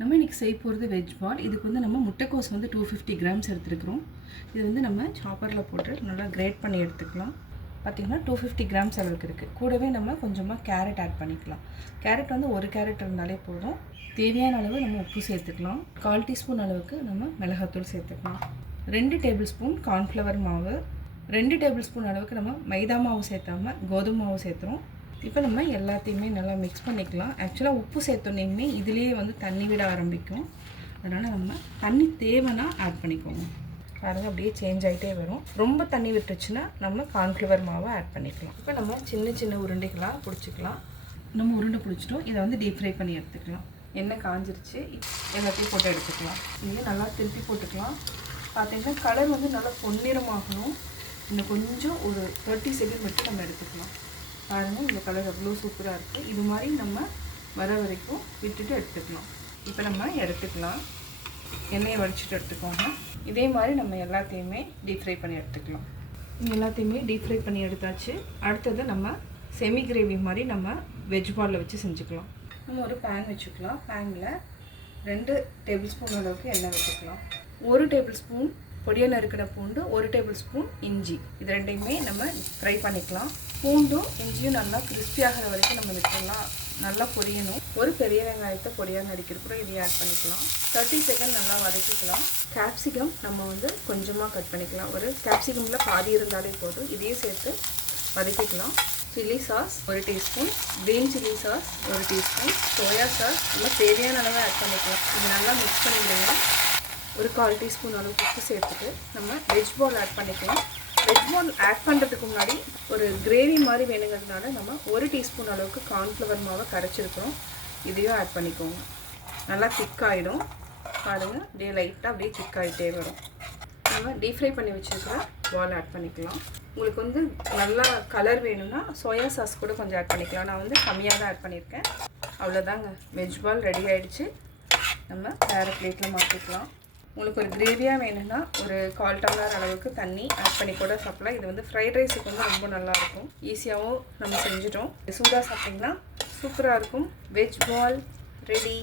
நம்ம இன்றைக்கி செய்ய போகிறது வெஜ் பால். இதுக்கு வந்து நம்ம முட்டைக்கோஸ் வந்து 250 கிராம்ஸ் எடுத்துருக்குறோம். இது வந்து நம்ம சாப்பரில் போட்டு நல்லா கிரேட் பண்ணி எடுத்துக்கலாம். பார்த்திங்கன்னா 250 கிராம்ஸ் அளவுக்கு இருக்குது. கூடவே நம்ம கொஞ்சமாக கேரட் ஆட் பண்ணிக்கலாம். கேரட் வந்து ஒரு கேரட் இருந்தாலே போதும். தேவையான அளவு நம்ம உப்பு சேர்த்துக்கலாம். 1/4 டீஸ்பூன் அளவுக்கு நம்ம மிளகாத்தூள் சேர்த்துக்கலாம். 2 டேபிள் ஸ்பூன் கார்ன்ஃப்ளவர் மாவு, 2 டேபிள் ஸ்பூன் அளவுக்கு நம்ம மைதா மாவு சேர்த்தாமல் கோதுமை மாவு சேர்த்துறோம். இப்போ நம்ம எல்லாத்தையுமே நல்லா மிக்ஸ் பண்ணிக்கலாம். ஆக்சுவலாக உப்பு சேர்த்தோன்னே இதுலேயே வந்து தண்ணி விட ஆரம்பிக்கும். அதனால் நம்ம தண்ணி தேவைன்னா ஆட் பண்ணிக்கோங்க. பாருங்கள் அப்படியே சேஞ்ச் ஆகிட்டே வரும். ரொம்ப தண்ணி விட்டுருச்சுன்னா நம்ம கார்ன்ஃப்ளவர் மாவை ஆட் பண்ணிக்கலாம். இப்போ நம்ம சின்ன சின்ன உருண்டைகளாக பிடிச்சிக்கலாம். நம்ம உருண்டை பிடிச்சிட்டோம். இதை வந்து டீப் ஃப்ரை பண்ணி எடுத்துக்கலாம். எண்ணெய் காஞ்சிருச்சு. எல்லாத்தையும் போட்டு எடுத்துக்கலாம். இதையும் நல்லா திருப்பி போட்டுக்கலாம். பார்த்திங்கன்னா கலர் வந்து நல்லா பொன்னிறமாகணும். இன்னும் கொஞ்சம் ஒரு 30 செகண்ட் மட்டும் நம்ம எடுத்துக்கலாம். பாருங்கள் இந்த கலர் அவ்வளோ சூப்பராக இருக்குது. இது மாதிரி நம்ம வர வரைக்கும் விட்டுட்டு எடுத்துக்கலாம். இப்போ நம்ம எடுத்துக்கலாம். எண்ணெயை வடிச்சிட்டு எடுத்துக்கோங்க. இதே மாதிரி நம்ம எல்லாத்தையுமே டீப் ஃப்ரை பண்ணி எடுத்துக்கலாம். எல்லாத்தையுமே டீப் ஃப்ரை பண்ணி எடுத்தாச்சு. அடுத்தது நம்ம செமி கிரேவி மாதிரி நம்ம வெஜ் பாலில் வச்சு செஞ்சுக்கலாம். நம்ம ஒரு பேன் வச்சுக்கலாம். பேனில் 2 டேபிள் ஸ்பூன் அளவுக்கு எண்ணெய் வச்சுக்கலாம். 1 டேபிள் ஸ்பூன் பொடியாக நறுக்கிற பூண்டு, 1 டேபிள் ஸ்பூன் இஞ்சி, இது ரெண்டையுமே நம்ம ஃப்ரை பண்ணிக்கலாம். பூண்டும் இஞ்சியும் நல்லா கிறிஸ்பி ஆகிற வரைக்கும் நம்ம விட்டுடலாம். நல்லா பொரியணும். ஒரு பெரிய வெங்காயத்தை பொடியாக நறுக்கிற கூட இதையும் ஆட் பண்ணிக்கலாம். 30 செகண்ட் நல்லா வதக்கிக்கலாம். கேப்சிகம் நம்ம வந்து கொஞ்சமாக கட் பண்ணிக்கலாம். ஒரு கேப்சிகமில் பாதி இருந்தாலே போதும். இதையும் சேர்த்து வதக்கிக்கலாம். Chilli sauce 1 teaspoon, green chilli sauce 1 teaspoon, soya sauce நம்ம தேவையான அளவு ஆட் பண்ணிக்கலாம். இது நல்லா மிக்ஸ் பண்ணிவிடுங்க. ஒரு 1/4 டீஸ்பூன் அளவுக்கு உப்பு சேர்த்துட்டு நம்ம வெஜ் பால் ஆட் பண்ணிக்கலாம். வெஜ் பால் ஆட் பண்ணுறதுக்கு முன்னாடி ஒரு கிரேவி மாதிரி வேணுங்கிறதுனால நம்ம 1 டீஸ்பூன் அளவுக்கு கார்ன்ஃப்ளவர் மாவை கரைச்சிருக்கிறோம். இதையும் ஆட் பண்ணிக்கோங்க. நல்லா திக்காகிடும். பாருங்கள் அப்படியே லைட்டாக அப்படியே திக்காகிட்டே வரும். நம்ம டீப் ஃப்ரை பண்ணி வச்சுருக்கிற பால் ஆட் பண்ணிக்கலாம். உங்களுக்கு வந்து நல்லா கலர் வேணும்னா சோயா சாஸ் கூட கொஞ்சம் ஆட் பண்ணிக்கலாம். நான் வந்து கம்மியாக தான் ஆட் பண்ணியிருக்கேன். அவ்வளோதாங்க, வெஜ் பால் ரெடி ஆகிடுச்சு. நம்ம வேறு பிளேட்டில் மாற்றிக்கலாம். உங்களுக்கு ஒரு கிரேவியாக வேணும்னா ஒரு 1/4 டம்ளர் அளவுக்கு தண்ணி ஆட் பண்ணி கூட சாப்பிடலாம். இது வந்து ஃப்ரைட் ரைஸுக்கு வந்து ரொம்ப நல்லாயிருக்கும். ஈஸியாகவும் நம்ம செஞ்சிட்டோம். சூடாக சாப்பிட்டிங்கன்னா சூப்பராக இருக்கும். வெஜ் பால் ரெடி.